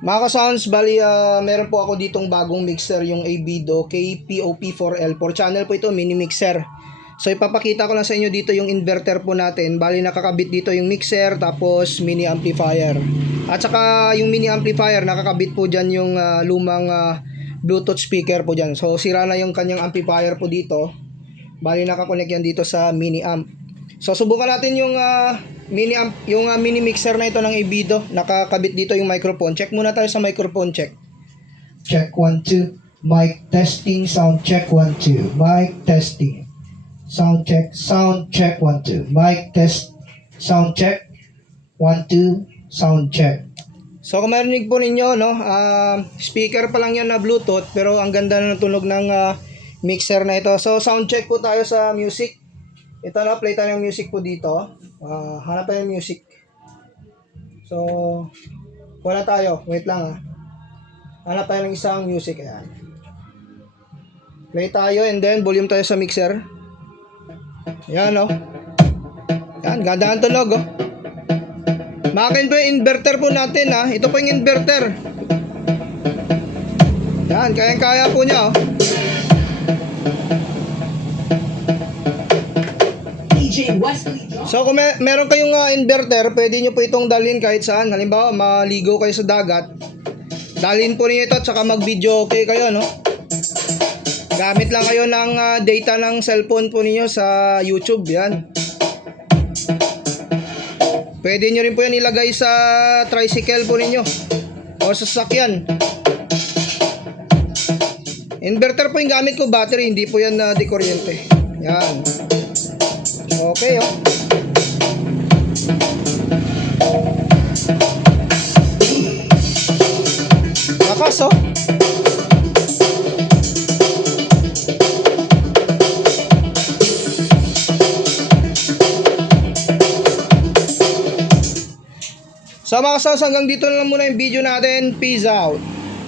Mga ka-sounds, bali meron po ako ditong bagong mixer, yung Abido KPOP4L. 4 channel po ito, mini mixer. So ipapakita ko lang sa inyo dito yung inverter po natin. Bali nakakabit dito yung mixer, tapos mini amplifier. At saka yung mini amplifier, nakakabit po dyan yung lumang Bluetooth speaker po dyan. So sira na yung kanyang amplifier po dito. Bali nakakonect yan dito sa mini amp. So subukan natin yung mini mixer na ito ng Abido. Nakakabit dito yung microphone. Check muna tayo sa microphone check. Check 1 2. Mic testing, sound check 1 2. Mic testing. Sound check 1 2. Mic test, sound check 1 2. Sound check. So kung marinig po ninyo, no, speaker pa lang yan na Bluetooth, pero ang ganda na ng tunog ng mixer na ito. So sound check po tayo sa music. Ito na, play tayo ng music po dito. Hanap tayo ng music. So wala tayo, wait lang hanap tayo ng isang music. Ayan, play tayo and then volume tayo sa mixer. Yan yan, ganda ang tunog Makin po yung inverter po natin Ito po yung inverter. Yan, kayang-kaya po niya So kung meron kayong inverter, pwede nyo po itong dalhin kahit saan. Halimbawa, maligo kayo sa dagat, dalhin po niyo ito at saka mag-video okay kayo, Gamit lang kayo ng data ng cellphone po niyo sa YouTube, yan. Pwede nyo rin po yan ilagay sa tricycle po ninyo o sa sasakyan. Inverter po yung gamit ko, battery, hindi po yan di kuryente. Yan. Okay, lakas, So mga kasas, hanggang dito na lang muna yung video natin. Peace out.